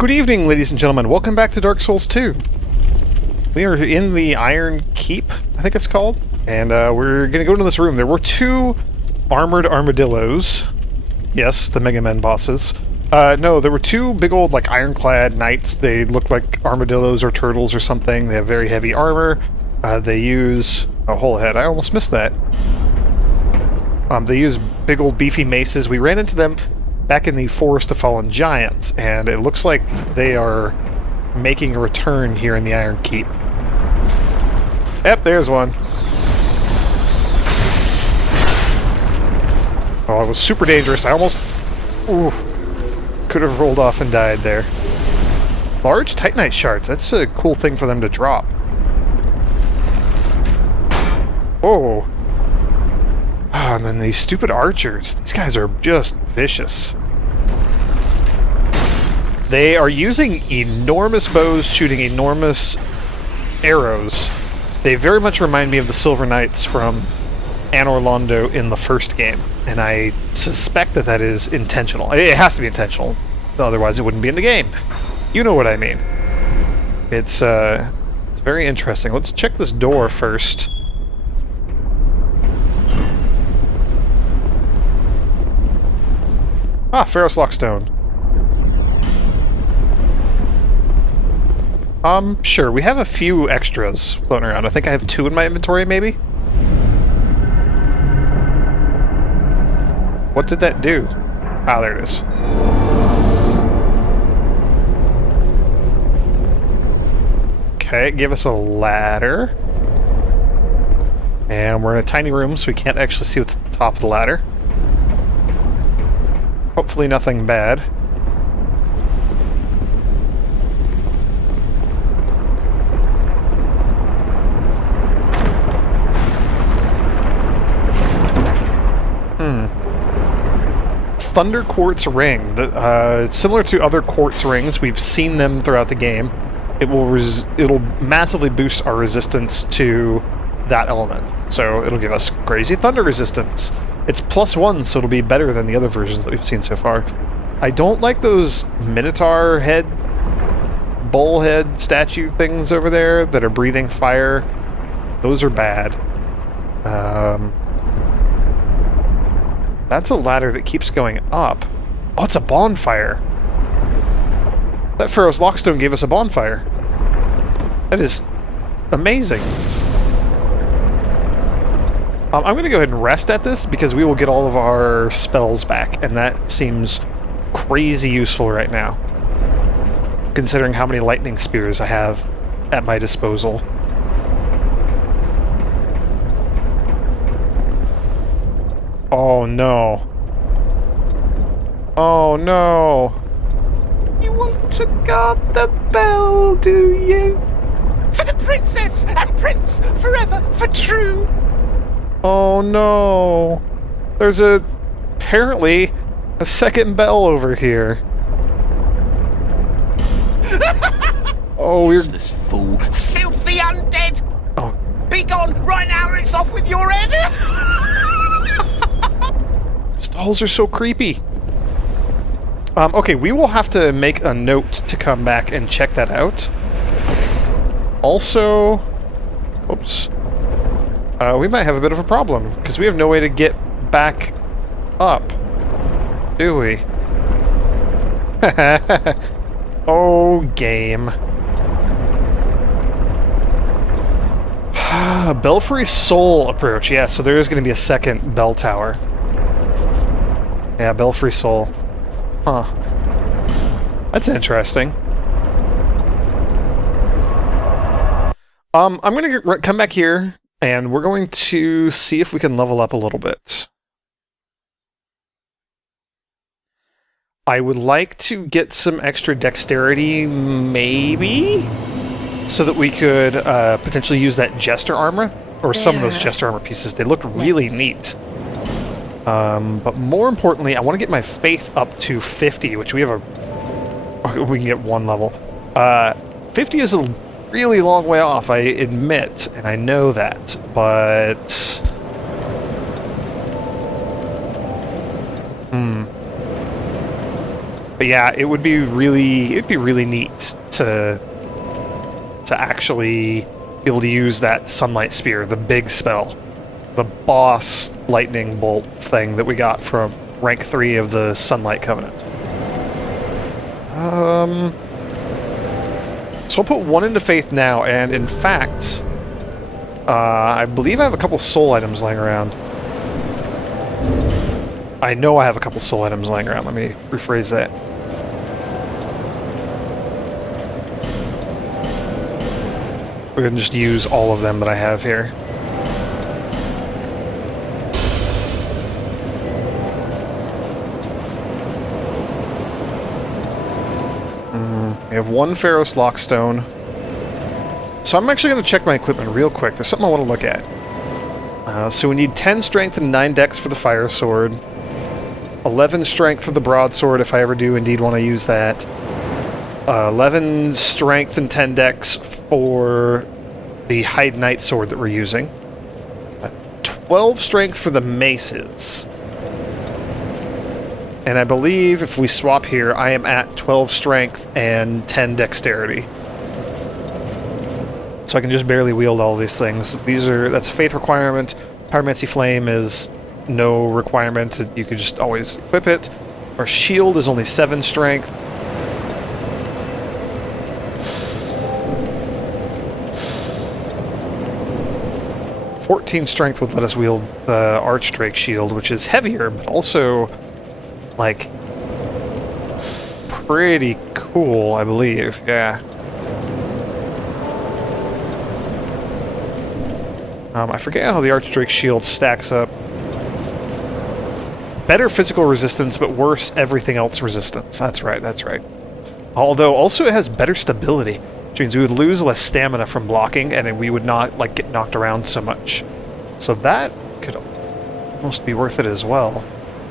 Good evening, ladies and gentlemen. Welcome back to Dark Souls 2. We are in the Iron Keep, I think it's called, and we're going to go into this room. There were two armored armadillos. Yes, the Mega Men bosses. No, there were two big old, like, ironclad knights. They look like armadillos or turtles or something. They have very heavy armor. They use... Oh, hold ahead. I almost missed that. They use big old beefy maces. We ran into them back in the Forest of Fallen Giants, and it looks like they are making a return here in the Iron Keep. Yep, there's one. Oh, it was super dangerous. I almost... Ooh, could have rolled off and died there. Large Titanite shards. That's a cool thing for them to drop. Oh. Ah, and then these stupid archers. These guys are just vicious. They are using enormous bows, shooting enormous arrows. They very much remind me of the Silver Knights from Anor Londo in the first game, and I suspect that that is intentional. It has to be intentional, otherwise it wouldn't be in the game. You know what I mean. It's very interesting. Let's check this door first. Ah, Pharos Lockstone. Sure. We have a few extras floating around. I think I have 2 in my inventory, maybe? What did that do? Ah, there it is. Okay, give us a ladder. And we're in a tiny room, so we can't actually see what's at the top of the ladder. Hopefully nothing bad. Thunder Quartz Ring. Similar to other quartz rings, we've seen them throughout the game. It'll massively boost our resistance to that element. So it'll give us crazy thunder resistance. It's +1, so it'll be better than the other versions that we've seen so far. I don't like those Minotaur head, bull head statue things over there that are breathing fire. Those are bad. That's a ladder that keeps going up. Oh, it's a bonfire. That Pharos Lockstone gave us a bonfire. That is amazing. I'm going to go ahead and rest at this because we will get all of our spells back, and that seems crazy useful right now, considering how many lightning spears I have at my disposal. Oh no. Oh no. You want to guard the bell, do you? For the princess and prince, forever, for true. Oh no. There's apparently a second bell over here. Oh, we're... Useless fool. Filthy undead. Oh. Be gone right now or it's off with your head. Stalls are so creepy. Okay, we will have to make a note to come back and check that out. Also... Oops. We might have a bit of a problem, because we have no way to get back up. Do we? Oh, game. Belfry Soul approach. Yeah, so there is going to be a second bell tower. Yeah, Belfry Soul. Huh. That's interesting. I'm going to come back here, and we're going to see if we can level up a little bit. I would like to get some extra dexterity, maybe? So that we could potentially use that Jester armor, or some of those Jester armor pieces. They look really neat. But more importantly, I want to get my faith up to 50, which we have we can get 1 level. 50 is a really long way off, I admit, and I know that, but... But yeah, it'd be really neat to actually be able to use that Sunlight Spear, the big spell, the boss lightning bolt thing that we got from rank 3 of the Sunlight Covenant. So I'll put 1 into Faith now, and in fact, I believe I have a couple soul items laying around. I know I have a couple soul items laying around. Let me rephrase that. We're going to just use all of them that I have here. We have 1 Pharaoh's Lockstone. So I'm actually going to check my equipment real quick. There's something I want to look at. So we need 10 strength and 9 dex for the fire sword. 11 strength for the broadsword if I ever do indeed want to use that. 11 strength and 10 dex for the Hide Knight sword that we're using. 12 strength for the maces. And I believe if we swap here, I am at 12 strength and 10 dexterity. So I can just barely wield all these things. That's a faith requirement. Pyromancy Flame is no requirement. You could just always equip it. Our shield is only 7 strength. "14 strength would let us wield the Archdrake shield, which is heavier, but also, like, pretty cool, I believe. Yeah. I forget how the Archdrake shield stacks up. Better physical resistance, but worse everything else resistance. That's right, that's right. Although, also it has better stability, which means we would lose less stamina from blocking, and we would not, like, get knocked around so much. So that could almost be worth it as well.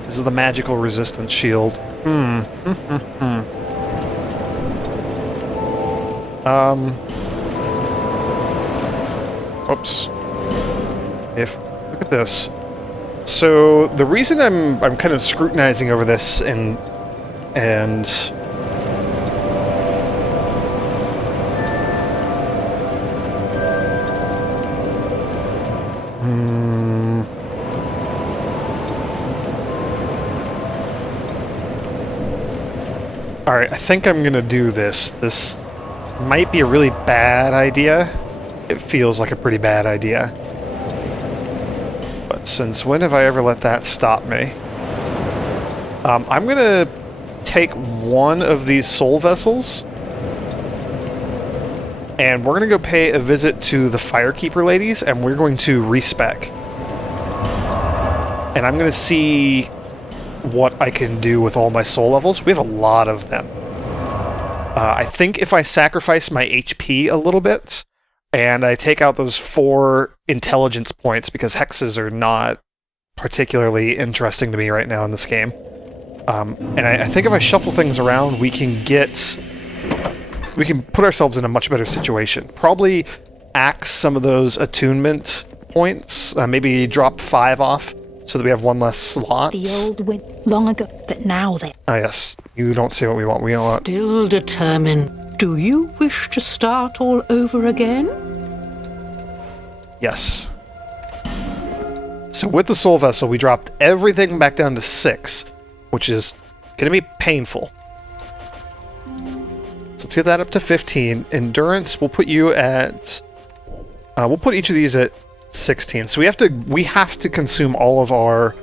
This is the magical resistance shield. Oops. Look at this. So the reason I'm kind of scrutinizing over this and Alright, I think I'm gonna do this. This might be a really bad idea. It feels like a pretty bad idea. But since when have I ever let that stop me? I'm gonna take 1 of these soul vessels, and we're gonna go pay a visit to the Firekeeper ladies, and we're going to respec. And I'm gonna see what I can do with all my soul levels. We have a lot of them. I think if I sacrifice my HP a little bit, and I take out those 4 intelligence points, because hexes are not particularly interesting to me right now in this game. And I think if I shuffle things around, we can put ourselves in a much better situation. Probably axe some of those attunement points, maybe drop 5 off, so that we have 1 less slot. The old went long ago, but now they... Ah, yes. You don't say what we want. We want... Still determined. Do you wish to start all over again? Yes. So with the soul vessel, we dropped everything back down to 6, which is going to be painful. So let's get that up to 15. Endurance, we'll put you at... we'll put each of these at 16. So we have to consume all of our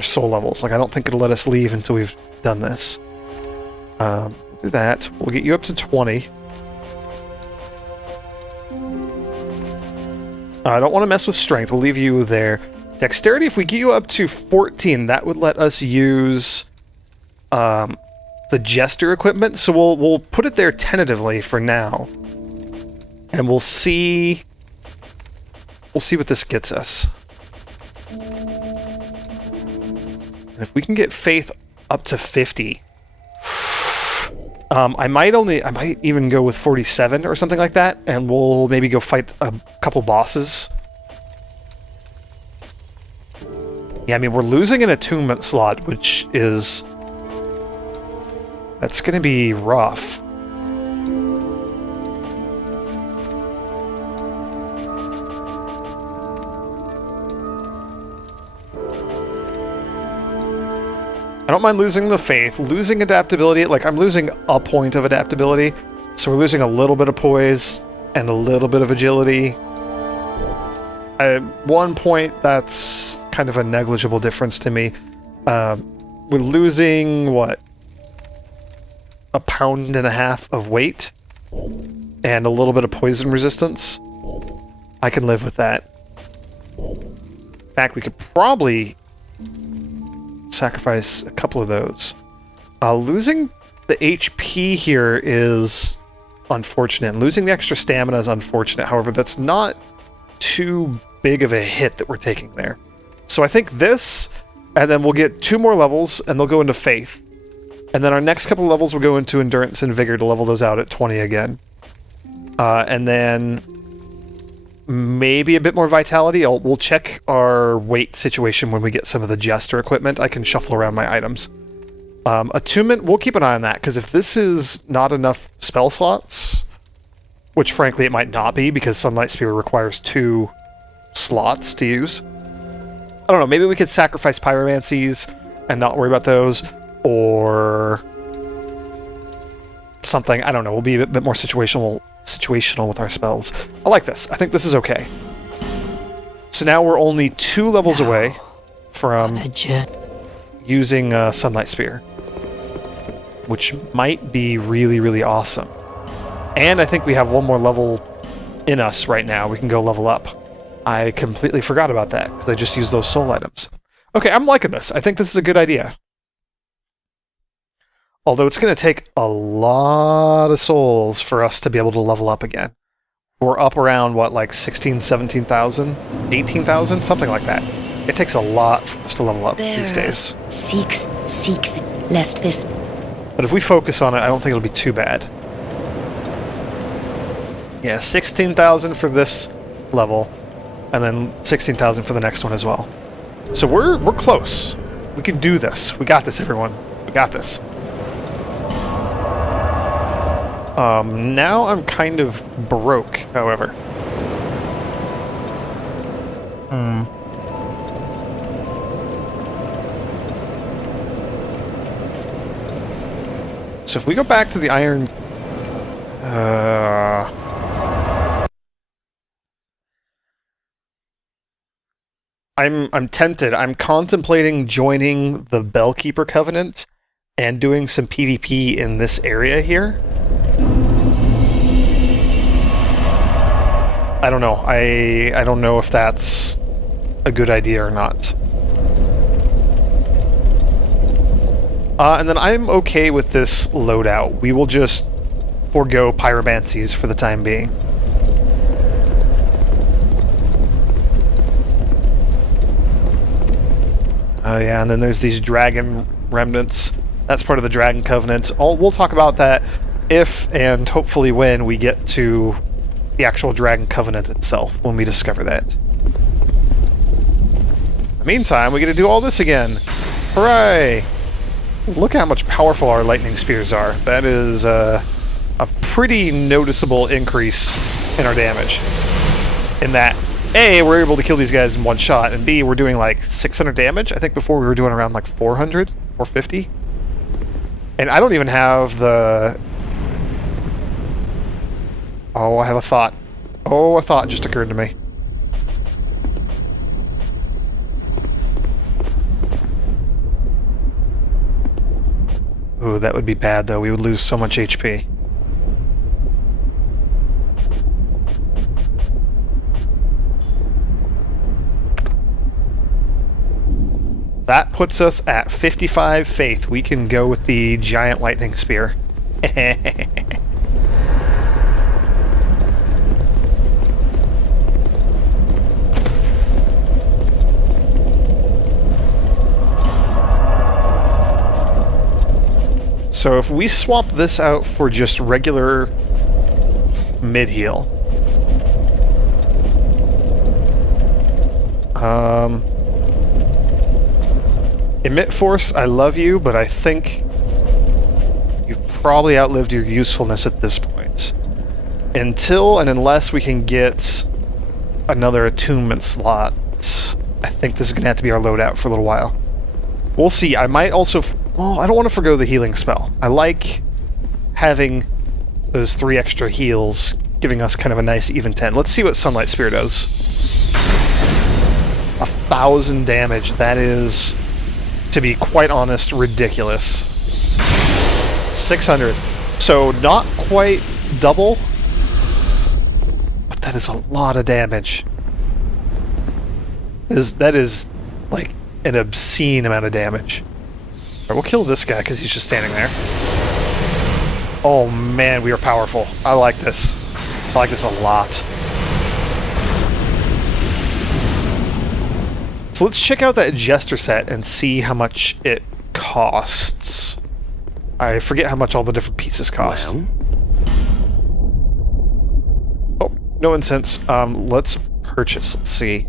soul levels. Like, I don't think it'll let us leave until we've done this. We'll do that. We'll get you up to 20. I don't want to mess with strength. We'll leave you there. Dexterity, if we get you up to 14, that would let us use the Jester equipment. So we'll put it there tentatively for now. And we'll see what this gets us. And if we can get Faith up to 50, I might even go with 47 or something like that, and we'll maybe go fight a couple bosses. Yeah, I mean, we're losing an attunement slot, which is That's going to be rough. I don't mind losing the faith, losing adaptability, like I'm losing a point of adaptability, so we're losing a little bit of poise and a little bit of agility. At 1 point, that's kind of a negligible difference to me. We're losing, what, 1.5 pounds of weight and a little bit of poison resistance. I can live with that. In fact, we could probably sacrifice a couple of those. Losing the HP here is unfortunate. Losing the extra stamina is unfortunate. However, that's not too big of a hit that we're taking there. So I think this, and then we'll get 2 more levels, and they'll go into Faith. And then our next couple of levels will go into Endurance and Vigor to level those out at 20 again. And then maybe a bit more Vitality. We'll check our weight situation when we get some of the Jester equipment. I can shuffle around my items. Attunement, we'll keep an eye on that, because if this is not enough spell slots, which frankly it might not be, because Sunlight Spear requires 2 slots to use. I don't know, maybe we could sacrifice Pyromancies and not worry about those, or something. I don't know, we'll be a bit more situational with our spells. I like this. I think this is okay. So now we're only 2 levels away from using Sunlight Spear, which might be really, really awesome. And I think we have 1 more level in us right now. We can go level up. I completely forgot about that, because I just used those soul items. Okay, I'm liking this. I think this is a good idea. Although it's going to take a lot of souls for us to be able to level up again. We're up around, what, like 16, 17,000? 18,000? Something like that. It takes a lot for us to level up these days. Seek, lest this... But if we focus on it, I don't think it'll be too bad. Yeah, 16,000 for this level, and then 16,000 for the next one as well. So we're close. We can do this. We got this, everyone. We got this. Now I'm kind of broke, however. So if we go back to the iron... I'm tempted. I'm contemplating joining the Bellkeeper Covenant and doing some PvP in this area here. I don't know. I don't know if that's a good idea or not. And then I'm okay with this loadout. We will just forego Pyromancies for the time being. Yeah, and then there's these dragon remnants. That's part of the Dragon Covenant. We'll talk about that if, and hopefully when, we get to the actual Dragon Covenant itself, when we discover that. In the meantime, we get to do all this again. Hooray! Look how much powerful our lightning spears are. That is a pretty noticeable increase in our damage. In that, A, we're able to kill these guys in one shot, and B, we're doing like 600 damage. I think before we were doing around like 400, 450. And I don't even have the... Oh, I have a thought. Oh, a thought just occurred to me. Ooh, that would be bad, though. We would lose so much HP. That puts us at 55 faith. We can go with the giant lightning spear. So if we swap this out for just regular mid-heal... Emit Force, I love you, but I think you've probably outlived your usefulness at this point. Until and unless we can get another attunement slot, I think this is going to have to be our loadout for a little while. We'll see. I might also... well, I don't want to forgo the healing spell. I like having those 3 extra heals, giving us kind of a nice even 10. Let's see what Sunlight Spear does. 1,000 damage. That is, to be quite honest, ridiculous. 600. So not quite double, but that is a lot of damage. That is like an obscene amount of damage. Alright, we'll kill this guy because he's just standing there. Oh man, we are powerful. I like this. I like this a lot. So let's check out that Jester set and see how much it costs. I forget how much all the different pieces cost. Well. Oh, no incense. Let's purchase. Let's see.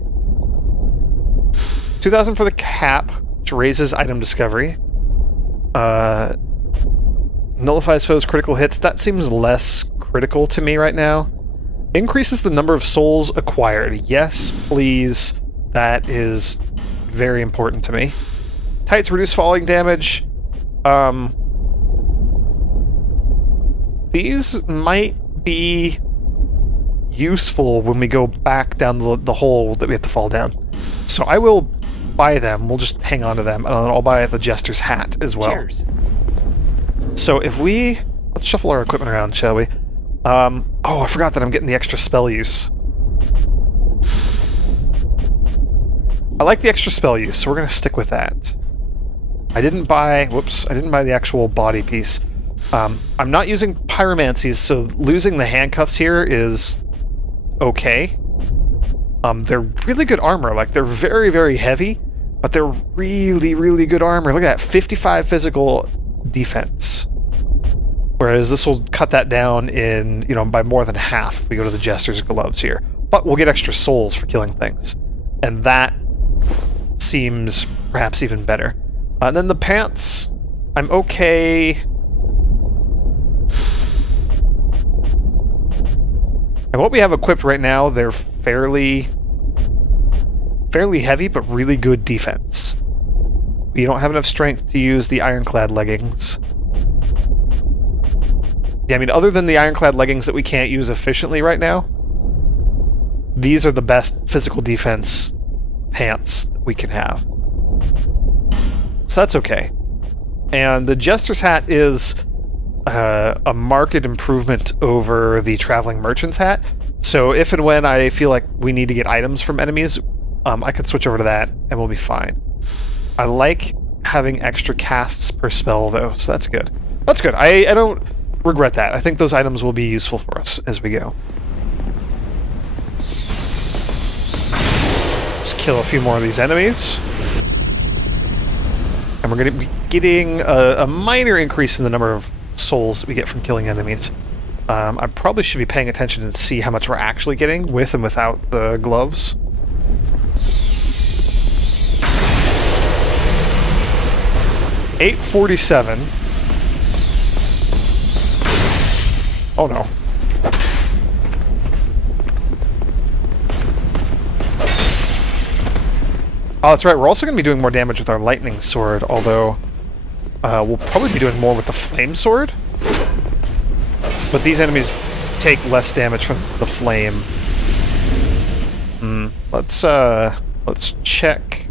2,000 for the cap, which raises item discovery. Nullifies foes' critical hits. That seems less critical to me right now. Increases the number of souls acquired. Yes, please. That is very important to me. Tights reduce falling damage. These might be useful when we go back down the hole that we have to fall down. So I will buy them. We'll just hang on to them, and then I'll buy the Jester's hat as well. Cheers. So if we... let's shuffle our equipment around, shall we? Oh, I forgot that I'm getting the extra spell use. I like the extra spell use, so we're going to stick with that. I didn't buy... whoops, I didn't buy the actual body piece. I'm not using pyromancies, so losing the handcuffs here is okay. They're really good armor. Like, they're very, very heavy, but they're really, really good armor. Look at that, 55 physical defense. Whereas this will cut that down in, you know, by more than half if we go to the Jester's gloves here. But we'll get extra souls for killing things. And that seems perhaps even better. And then the pants, I'm okay. And what we have equipped right now, they're fairly heavy, but really good defense. We don't have enough strength to use the ironclad leggings. Yeah, I mean, other than the ironclad leggings that we can't use efficiently right now, these are the best physical defense pants that we can have. So that's okay. And the Jester's hat is a marked improvement over the Traveling Merchant's hat. So if and when I feel like we need to get items from enemies, I can switch over to that and we'll be fine. I like having extra casts per spell though, so that's good. That's good. I don't regret that. I think those items will be useful for us as we go. Let's kill a few more of these enemies. And we're going to be getting a minor increase in the number of souls that we get from killing enemies. I probably should be paying attention to see how much we're actually getting with and without the gloves. $847. Oh no. Oh, that's right. We're also going to be doing more damage with our lightning sword, although we'll probably be doing more with the flame sword. But these enemies take less damage from the flame. Let's check.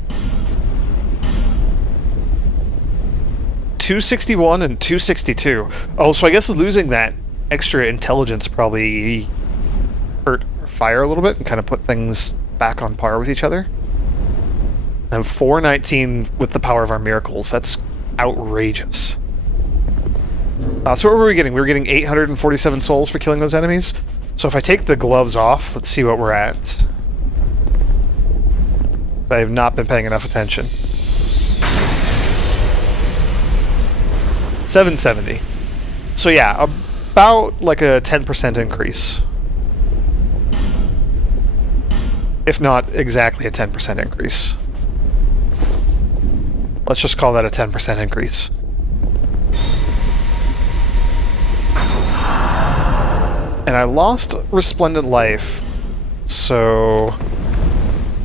261 and 262. Oh, so I guess losing that extra intelligence probably hurt our fire a little bit and kind of put things back on par with each other. And 419 with the power of our miracles. That's outrageous. So what were we getting? We were getting 847 souls for killing those enemies. So if I take the gloves off, let's see what we're at. I have not been paying enough attention. 770. So yeah, about like a 10% increase. If not exactly a 10% increase. Let's just call that a 10% increase. And I lost Resplendent Life, so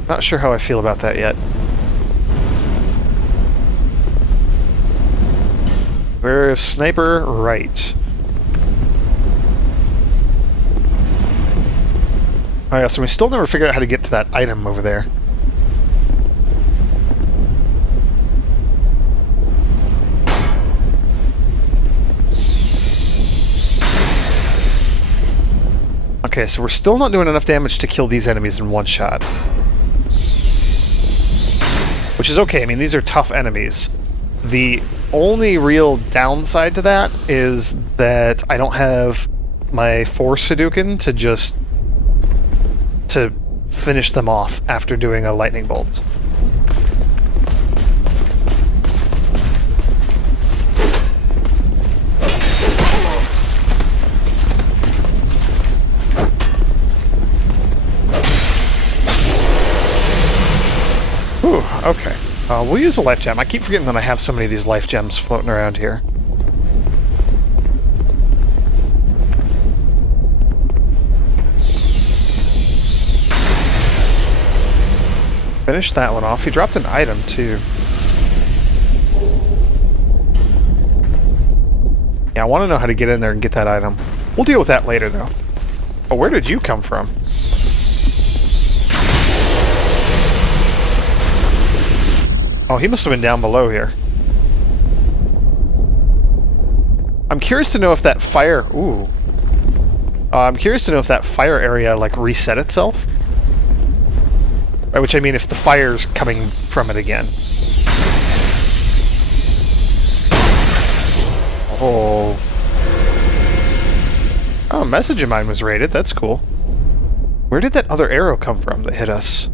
not sure how I feel about that yet. Where is Sniper? Right. Oh yeah, so we still never figured out how to get to that item over there. Okay, so we're still not doing enough damage to kill these enemies in one shot. Which is okay, I mean, these are tough enemies. The only real downside to that is that I don't have my Force Hadouken to finish them off after doing a lightning bolt. Ooh, okay. We'll use a life gem. I keep forgetting that I have so many of these life gems floating around here. Finish that one off. He dropped an item, too. Yeah, I want to know how to get in there and get that item. We'll deal with that later, though. Oh, where did you come from? Oh, he must have been down below here. I'm curious to know if that fire... Ooh. I'm curious to know if that fire area, like, reset itself. By which I mean if the fire's coming from it again. Oh. Oh, a message of mine was raided. That's cool. Where did that other arrow come from that hit us?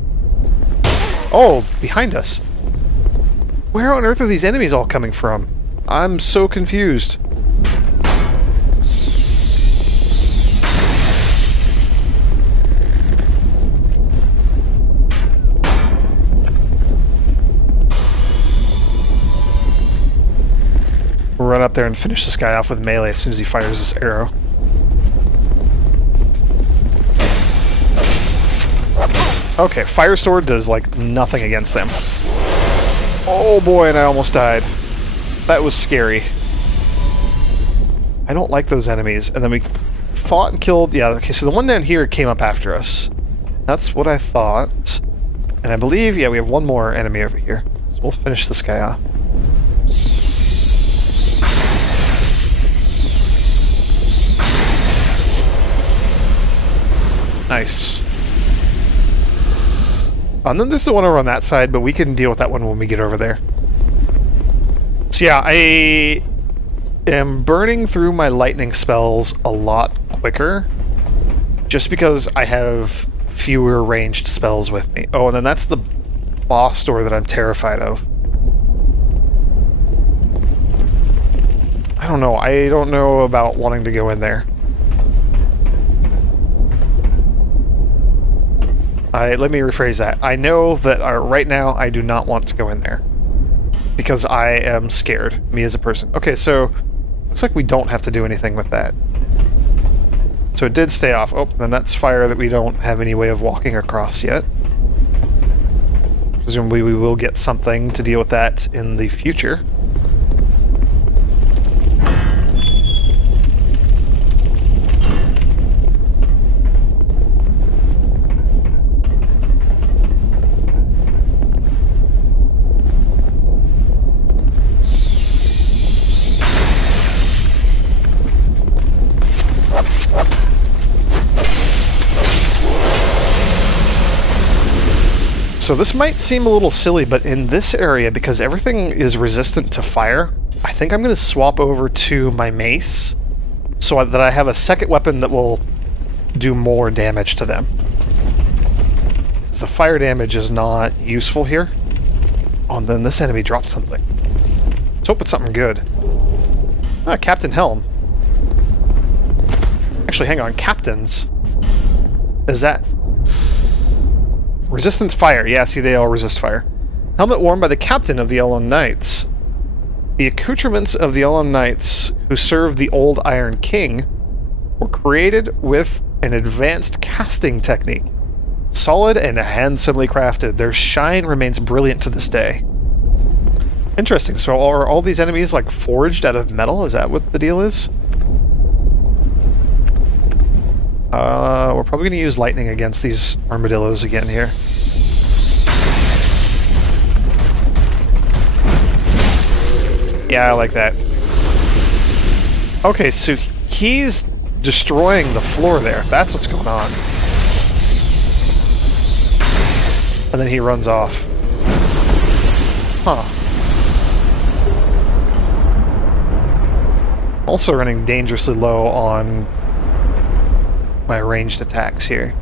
Oh, behind us. Where on earth are these enemies all coming from? I'm so confused. We'll run up there and finish this guy off with melee as soon as he fires this arrow. Okay, Fire Sword does, like, nothing against them. Oh boy, and I almost died. That was scary. I don't like those enemies. And then we fought and killed... Yeah, okay, so the one down here came up after us. That's what I thought. And I believe, yeah, we have one more enemy over here. So we'll finish this guy off. Nice. And then this is the one over on that side, but we can deal with that one when we get over there. So yeah, I am burning through my lightning spells a lot quicker, just because I have fewer ranged spells with me. Oh, and then that's the boss door that I'm terrified of. I don't know. I don't know about wanting to go in there. Let me rephrase that. I know that right now I do not want to go in there. Because I am scared, me as a person. Okay, so looks like we don't have to do anything with that. So it did stay off. Oh, then that's fire that we don't have any way of walking across yet. Presumably we will get something to deal with that in the future. So this might seem a little silly, but in this area, because everything is resistant to fire, I think I'm going to swap over to my mace so that I have a second weapon that will do more damage to them. Because the fire damage is not useful here. Oh, and then this enemy dropped something. Let's hope it's something good. Ah, Captain Helm. Actually, hang on. Captains. Is that... Resistance fire. Yeah, see, they all resist fire. Helmet worn by the captain of the Elon Knights. The accoutrements of the Elon Knights, who served the old Iron King, were created with an advanced casting technique. Solid and handsomely crafted, their shine remains brilliant to this day. Interesting. So are all these enemies like forged out of metal? Is that what the deal is? We're probably going to use lightning against these armadillos again here. Yeah, I like that. Okay, so he's destroying the floor there. That's what's going on. And then he runs off. Huh. Also running dangerously low on my ranged attacks here.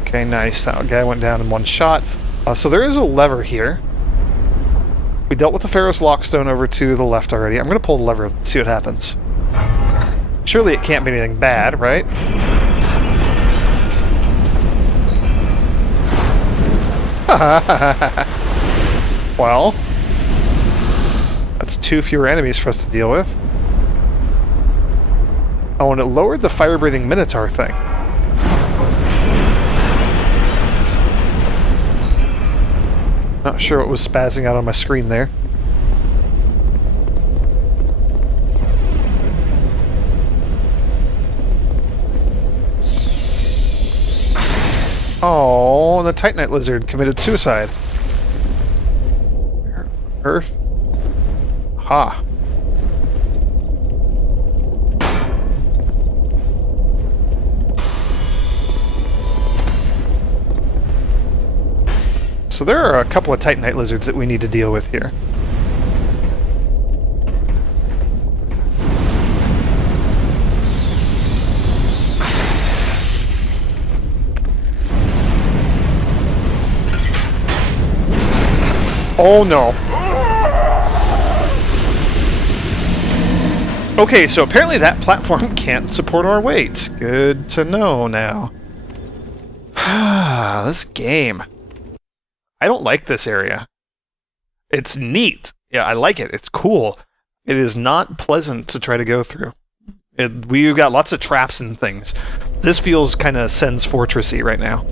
Okay, nice. That guy went down in one shot. So there is a lever here. We dealt with the Pharaoh's Lockstone over to the left already. I'm going to pull the lever and see what happens. Surely it can't be anything bad, right? Well, that's 2 fewer enemies for us to deal with. Oh, and it lowered the fire-breathing Minotaur thing. Not sure what was spazzing out on my screen there. Oh, and the Titanite lizard committed suicide. Earth. Ha. So there are a couple of Titanite lizards that we need to deal with here. Oh no. Okay, so apparently that platform can't support our weight. Good to know now. This game. I don't like this area. It's neat. Yeah, I like it. It's cool. It is not pleasant to try to go through. We've got lots of traps and things. This feels kind of Sen's Fortressy right now.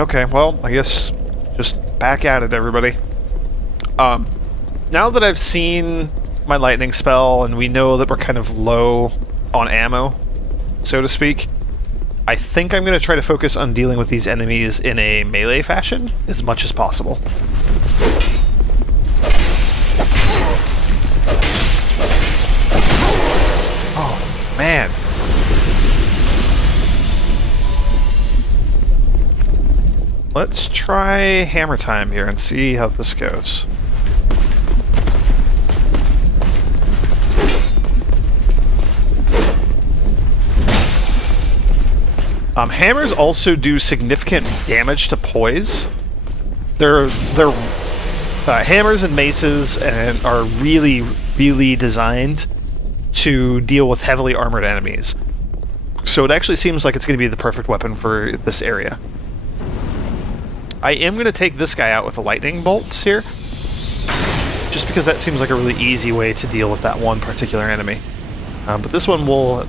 Okay, well, I guess just back at it, everybody. Now that I've seen my lightning spell and we know that we're kind of low on ammo, so to speak, I think I'm going to try to focus on dealing with these enemies in a melee fashion as much as possible. Oh, man. Let's try hammer time here and see how this goes. Hammers also do significant damage to poise. They're hammers and maces and are really designed to deal with heavily armored enemies. So it actually seems like it's going to be the perfect weapon for this area. I am going to take this guy out with the lightning bolts here, just because that seems like a really easy way to deal with that one particular enemy. But this one we'll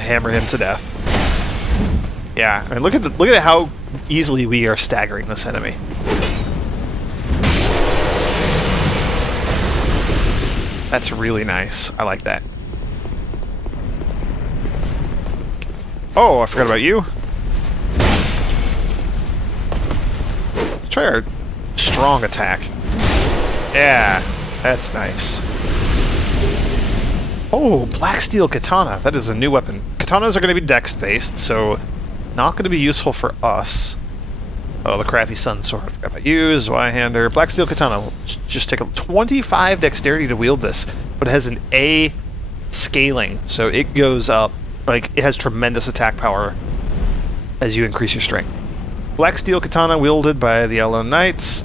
hammer him to death. Yeah, I mean, look at how easily we are staggering this enemy. That's really nice. I like that. Oh, I forgot about you. Let's try our strong attack. Yeah, that's nice. Oh, Black Steel Katana. That is a new weapon. Katanas are going to be dex-based, so not going to be useful for us. Oh, the crappy Sun Sword. I forgot about you. Zweihander. Black Steel Katana. Just take a 25 dexterity to wield this, but it has an A scaling, so it goes up. Like, it has tremendous attack power as you increase your strength. Black Steel Katana wielded by the Yellow Knights.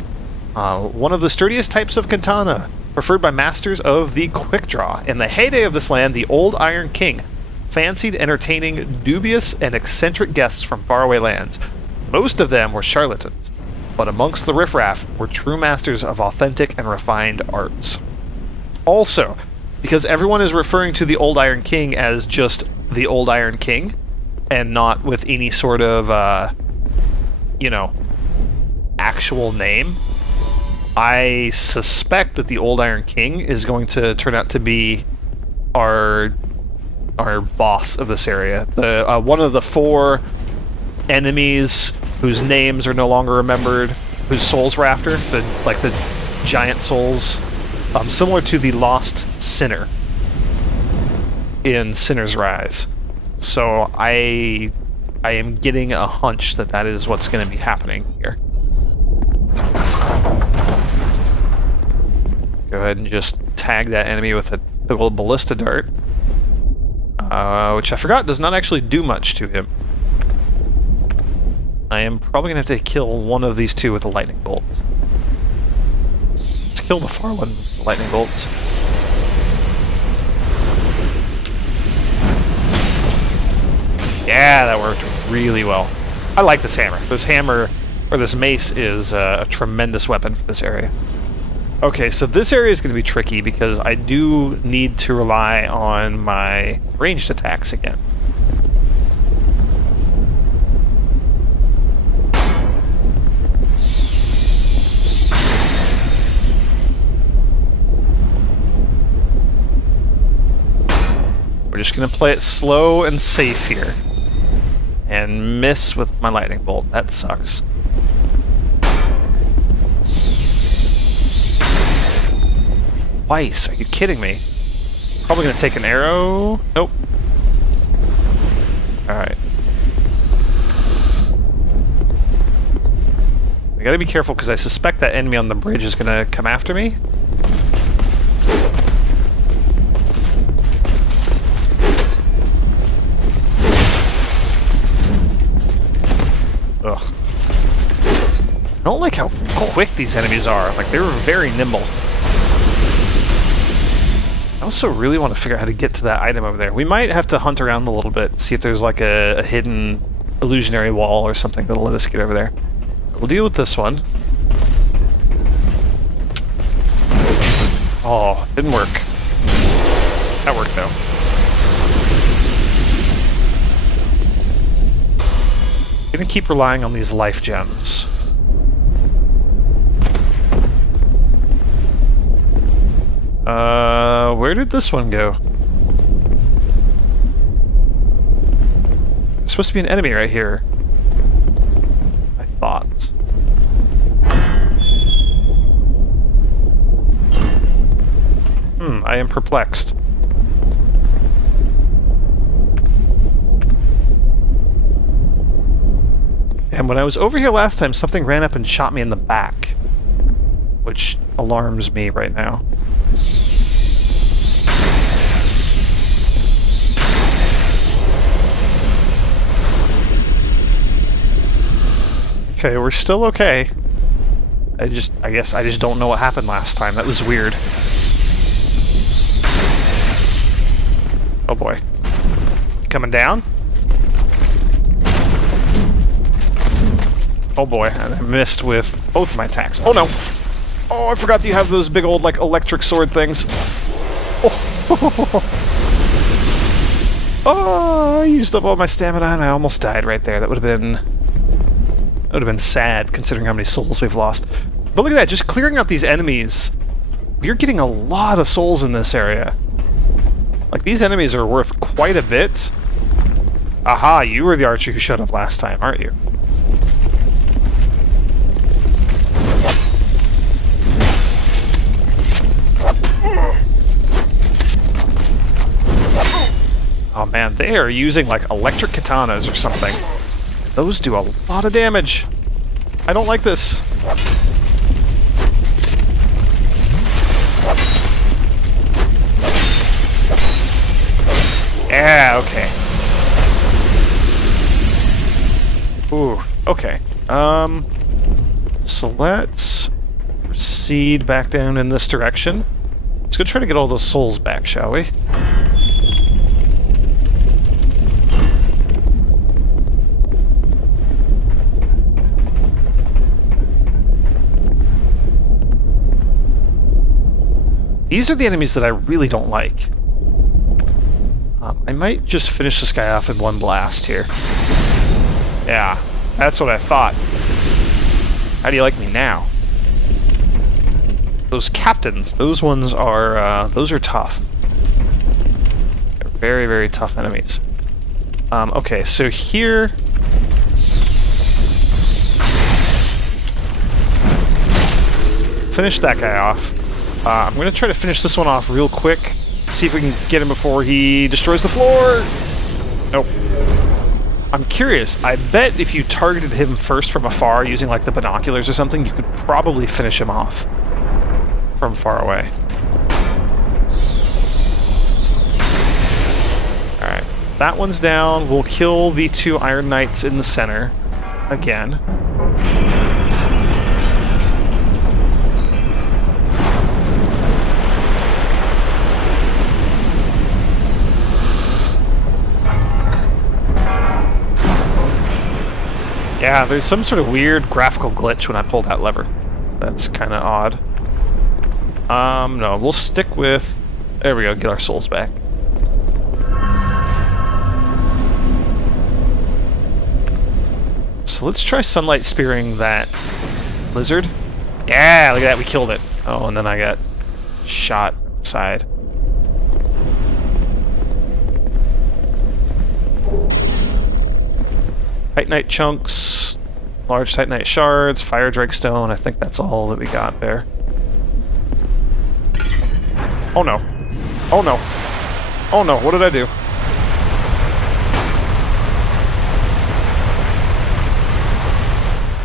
One of the sturdiest types of katana, preferred by masters of the Quick Draw. In the heyday of this land, the old Iron King fancied entertaining dubious and eccentric guests from faraway lands. Most of them were charlatans, but amongst the riffraff were true masters of authentic and refined arts. Also, because everyone is referring to the Old Iron King as just the Old Iron King, and not with any sort of, actual name, I suspect that the Old Iron King is going to turn out to be our boss of this area. The one of the 4 enemies whose names are no longer remembered, whose souls we're after, the giant souls, similar to the lost sinner in Sinner's Rise. So I am getting a hunch that that is what's going to be happening here. Go ahead and just tag that enemy with a big old ballista dart, which I forgot does not actually do much to him. I am probably going to have to kill one of these 2 with a lightning bolt. Let's kill the far one with the lightning bolts. Yeah, that worked really well. I like this hammer. This hammer, or this mace, is a tremendous weapon for this area. Okay, so this area is going to be tricky because I do need to rely on my ranged attacks again. We're just going to play it slow and safe here. And miss with my lightning bolt. That sucks. Twice? Are you kidding me? Probably going to take an arrow. Nope. Alright. I gotta be careful because I suspect that enemy on the bridge is going to come after me. Ugh. I don't like how quick these enemies are. Like, they're very nimble. I also really want to figure out how to get to that item over there. We might have to hunt around a little bit, see if there's like a hidden illusionary wall or something that'll let us get over there. We'll deal with this one. Oh, didn't work. That worked though. I'm gonna keep relying on these life gems. Where did this one go? There's supposed to be an enemy right here. I thought. I am perplexed. And when I was over here last time, something ran up and shot me in the back, which alarms me right now. Okay, we're still okay. I guess I just don't know what happened last time. That was weird. Oh boy. Coming down? Oh boy, I missed with both my attacks. Oh no! Oh, I forgot that you have those big old, like, electric sword things. Oh, oh, I used up all my stamina and I almost died right there. That would have been sad, considering how many souls we've lost. But look at that, just clearing out these enemies. We're getting a lot of souls in this area. Like, these enemies are worth quite a bit. Aha, you were the archer who showed up last time, aren't you? Oh man, they are using like electric katanas or something. Those do a lot of damage. I don't like this. Yeah, okay. Ooh, okay. So let's proceed back down in this direction. Let's go try to get all those souls back, shall we? These are the enemies that I really don't like. I might just finish this guy off in one blast here. Yeah, that's what I thought. How do you like me now? Those captains, those ones are, those are tough. They're very, very tough enemies. Okay, so here... Finish that guy off. I'm going to try to finish this one off real quick. See if we can get him before he destroys the floor. Nope. I'm curious. I bet if you targeted him first from afar using like the binoculars or something, you could probably finish him off from far away. Alright. That one's down. We'll kill the 2 Iron Knights in the center again. Yeah, there's some sort of weird graphical glitch when I pull that lever. That's kind of odd. No, we'll stick with... There we go, get our souls back. So let's try sunlight spearing that lizard. Yeah, look at that, we killed it. Oh, and then I got shot side. Titanite chunks, large Titanite shards, fire drake stone. I think that's all that we got there. Oh no. Oh no. Oh no, what did I do?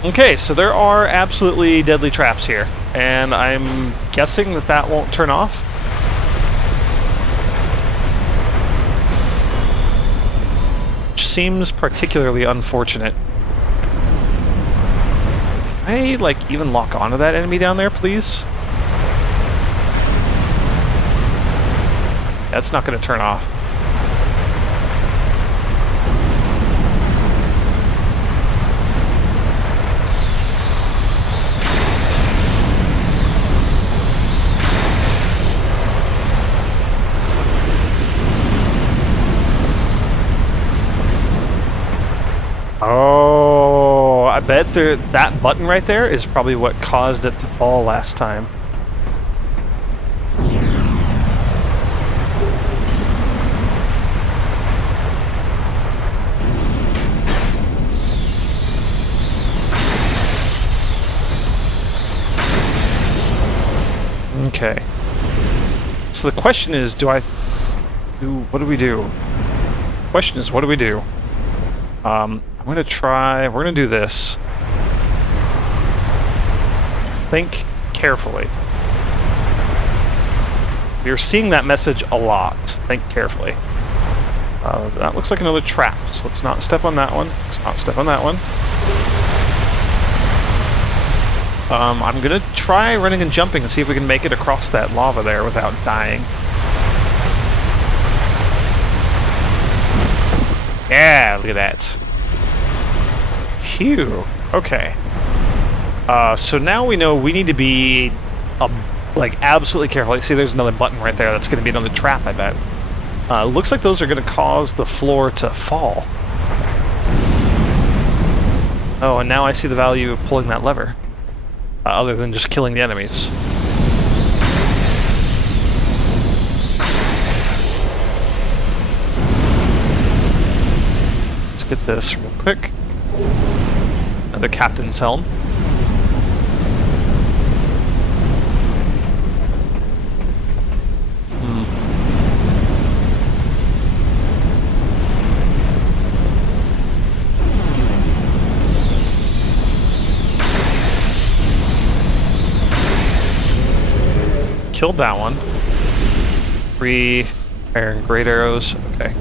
Okay, so there are absolutely deadly traps here, and I'm guessing that that won't turn off. Seems particularly unfortunate. Can I, like, even lock onto that enemy down there, please? That's not going to turn off. Oh, I bet that button right there is probably what caused it to fall last time. Okay. So the question is, what do we do? Question is, what do we do? I'm gonna try, we're gonna do this. Think carefully. You're seeing that message a lot. Think carefully. That looks like another trap, so let's not step on that one. Let's not step on that one. I'm gonna try running and jumping and see if we can make it across that lava there without dying. Yeah, look at that. Phew. Okay. So now we know we need to be, like, absolutely careful. You see, there's another button right there. That's going to be another trap, I bet. Looks like those are going to cause the floor to fall. Oh, and now I see the value of pulling that lever. Other than just killing the enemies. Let's get this real quick. Another captain's helm. Killed that one. 3 iron great arrows. Okay.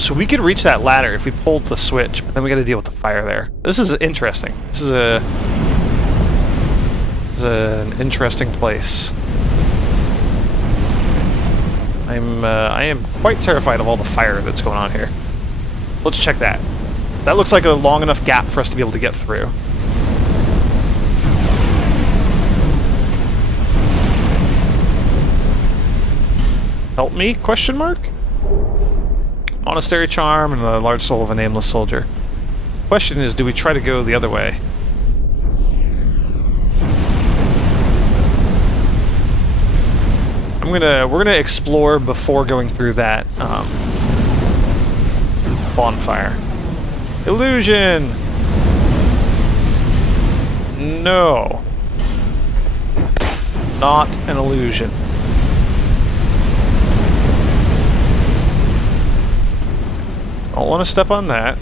So we could reach that ladder if we pulled the switch, but then we got to deal with the fire there. This is interesting. This is an interesting place. I am quite terrified of all the fire that's going on here. Let's check that. That looks like a long enough gap for us to be able to get through. Help me? Question mark? Monastery charm and the large soul of a nameless soldier. Question is, do we try to go the other way? We're gonna explore before going through that bonfire. Illusion! No. Not an illusion. Don't want to step on that.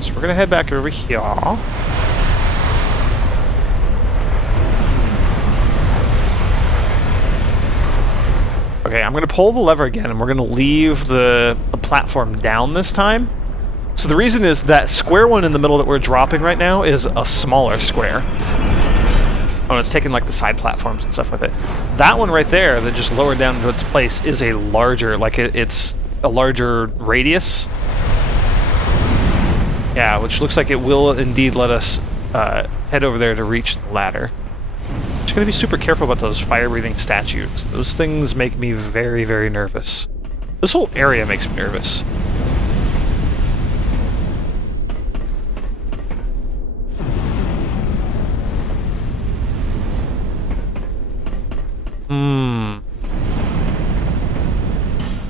So we're gonna head back over here. Okay, I'm gonna pull the lever again, and we're gonna leave the platform down this time. So the reason is that square one in the middle that we're dropping right now is a smaller square. Oh, it's taking like the side platforms and stuff with it. That one right there that just lowered down into its place is a larger, like it's a larger radius. Yeah, which looks like it will indeed let us head over there to reach the ladder. Just gonna be super careful about those fire-breathing statues. Those things make me very, very nervous. This whole area makes me nervous.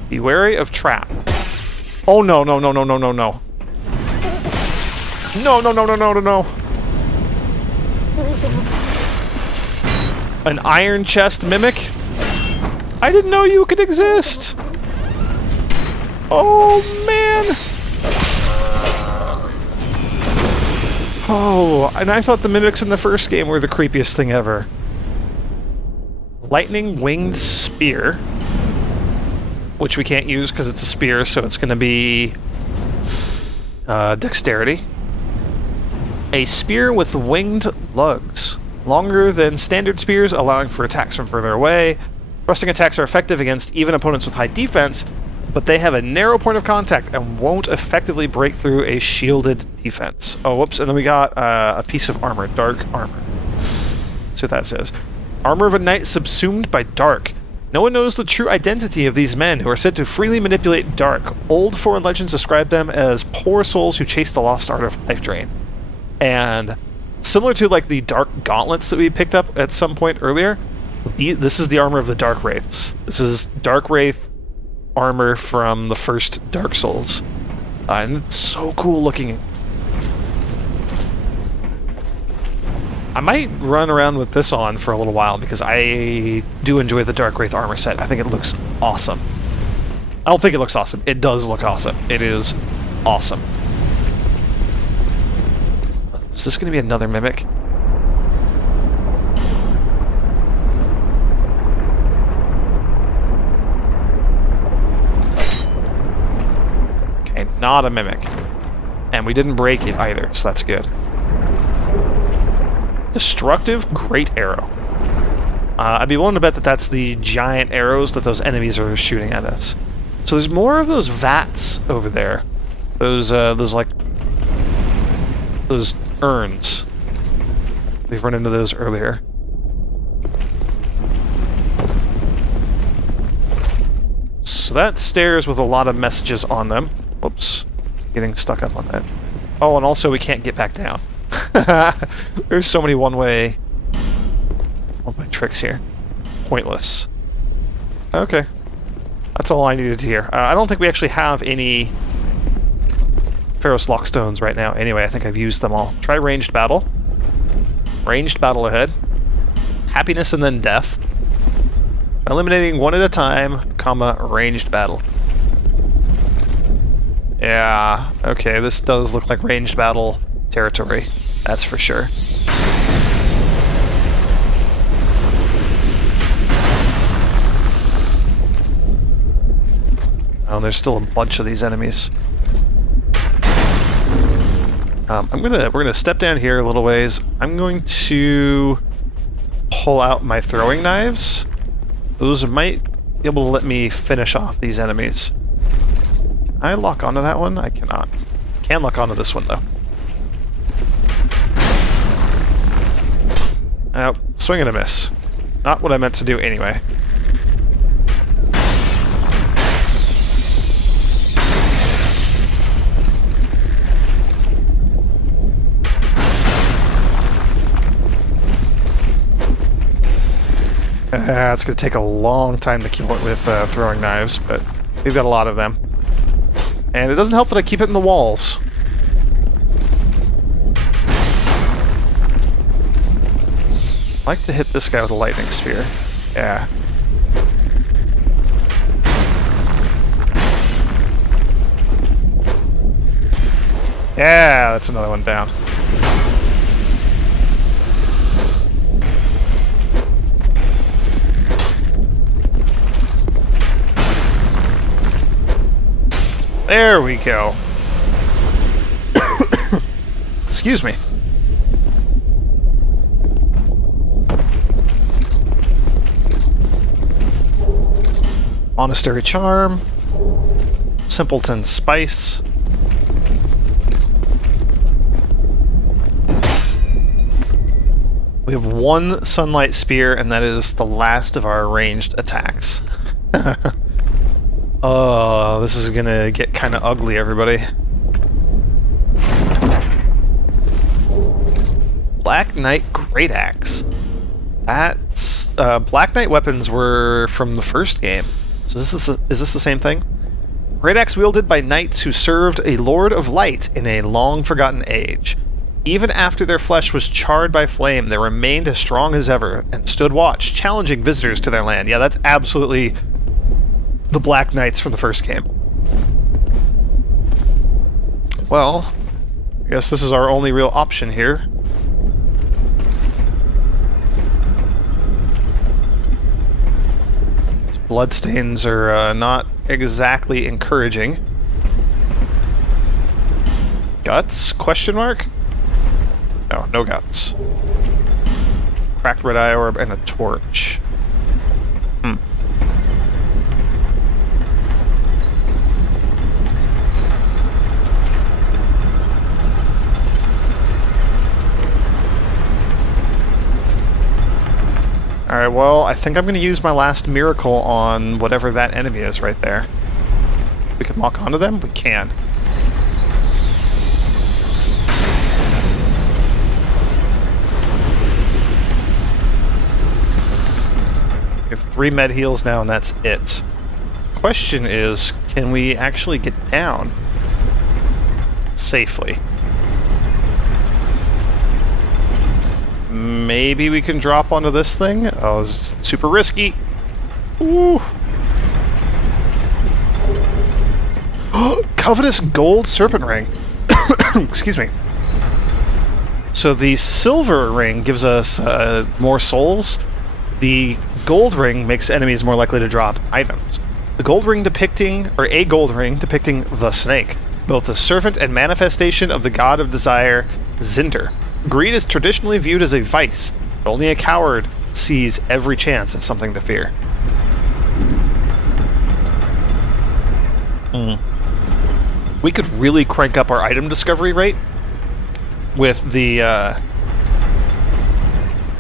Be wary of trap. Oh no, no, no, no, no, no, no. No, no, no, no, no, no, no. An iron chest mimic? I didn't know you could exist! Oh, man! Oh, and I thought the mimics in the first game were the creepiest thing ever. Lightning winged spear, which we can't use because it's a spear, so it's going to be dexterity. A spear with winged lugs. Longer than standard spears, allowing for attacks from further away. Thrusting attacks are effective against even opponents with high defense, but they have a narrow point of contact and won't effectively break through a shielded defense. Oh, whoops, and then we got a piece of armor, dark armor. That's what that says. Armor of a knight subsumed by dark. No one knows the true identity of these men, who are said to freely manipulate dark. Old foreign legends describe them as poor souls who chase the lost art of life drain. And similar to like the dark gauntlets that we picked up at some point earlier, this is the armor of the Dark Wraiths. This is Dark Wraith armor from the first Dark Souls. And it's so cool looking. I might run around with this on for a little while because I do enjoy the Dark Wraith armor set. I think it looks awesome. I don't think it looks awesome. It does look awesome. It is awesome. Is this going to be another mimic? Okay, not a mimic. And we didn't break it either, so that's good. Destructive Great Arrow. I'd be willing to bet that that's the giant arrows that those enemies are shooting at us. So there's more of those vats over there. Those urns. We've run into those earlier. So that stairs with a lot of messages on them. Whoops. Getting stuck up on that. Oh, and also we can't get back down. There's so many one-way tricks here. Pointless. Okay. That's all I needed to hear. I don't think we actually have any Pharaoh's Lockstones right now. Anyway, I think I've used them all. Try ranged battle. Ranged battle ahead. Happiness and then death. Eliminating one at a time, comma, ranged battle. Yeah, okay, this does look like ranged battle territory. That's for sure. Oh, there's still a bunch of these enemies. We're gonna step down here a little ways. I'm going to pull out my throwing knives. Those might be able to let me finish off these enemies. Can I lock onto that one? I cannot. Can lock onto this one though. Oh, swing and a miss. Not what I meant to do anyway. It's going to take a long time to kill it with throwing knives, but we've got a lot of them. And it doesn't help that I keep it in the walls. I like to hit this guy with a lightning spear. Yeah. Yeah, that's another one down. There we go. Excuse me. Monastery Charm. Simpleton Spice. We have one Sunlight Spear, and that is the last of our ranged attacks. Oh, this is gonna get kind of ugly, everybody. Black Knight Great Axe. That's Black Knight weapons were from the first game. So is this the same thing? Great axe wielded by knights who served a Lord of Light in a long-forgotten age. Even after their flesh was charred by flame, they remained as strong as ever and stood watch, challenging visitors to their land. Yeah, that's absolutely the Black Knights from the first game. Well, I guess this is our only real option here. Bloodstains are not exactly encouraging. Guts? Question mark? No, no guts. Cracked red eye orb and a torch. Alright, well, I think I'm going to use my last miracle on whatever that enemy is right there. We can lock onto them? We can. We have 3 med heals now, and that's it. Question is, can we actually get down safely? Maybe we can drop onto this thing? Oh, this is super risky. Ooh. Covetous Gold Serpent Ring. Excuse me. So the silver ring gives us more souls. The gold ring makes enemies more likely to drop items. The gold ring depicting, or a gold ring depicting the snake, both the servant and manifestation of the god of desire, Zinder. Greed is traditionally viewed as a vice, but only a coward sees every chance as something to fear. We could really crank up our item discovery rate with the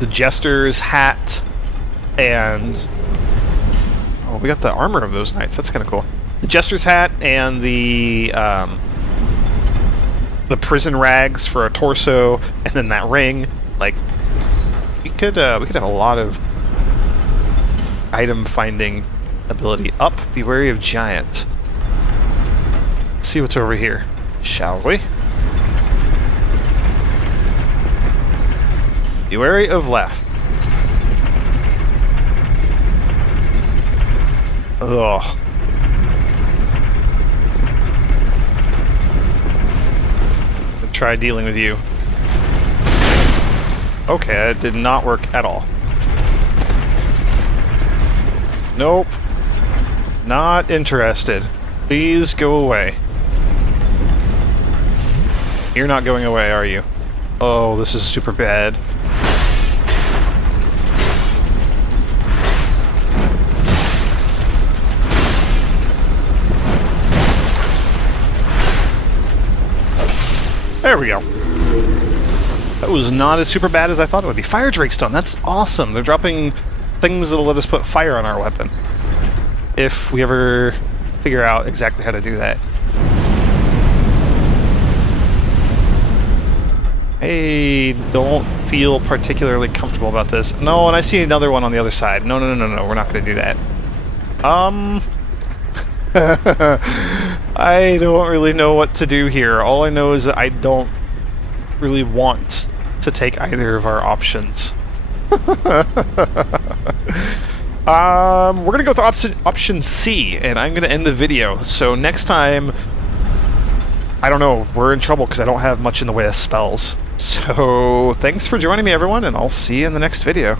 Jester's hat and... Oh, we got the armor of those knights. That's kind of cool. The Jester's hat and the prison rags for a torso, and then that ring. Like, we could have a lot of item finding ability. Up, be wary of giant. Let's see what's over here, shall we? Be wary of left. Ugh. Try dealing with you. Okay, that did not work at all. Nope. Not interested. Please go away. You're not going away, are you? Oh, this is super bad. There we go. That was not as super bad as I thought it would be. Fire Drake Stone, that's awesome. They're dropping things that'll let us put fire on our weapon. If we ever figure out exactly how to do that. I don't feel particularly comfortable about this. No, and I see another one on the other side. No, we're not going to do that. I don't really know what to do here. All I know is that I don't really want to take either of our options. We're going to go with option C, and I'm going to end the video. So next time, I don't know, we're in trouble because I don't have much in the way of spells. So thanks for joining me, everyone, and I'll see you in the next video.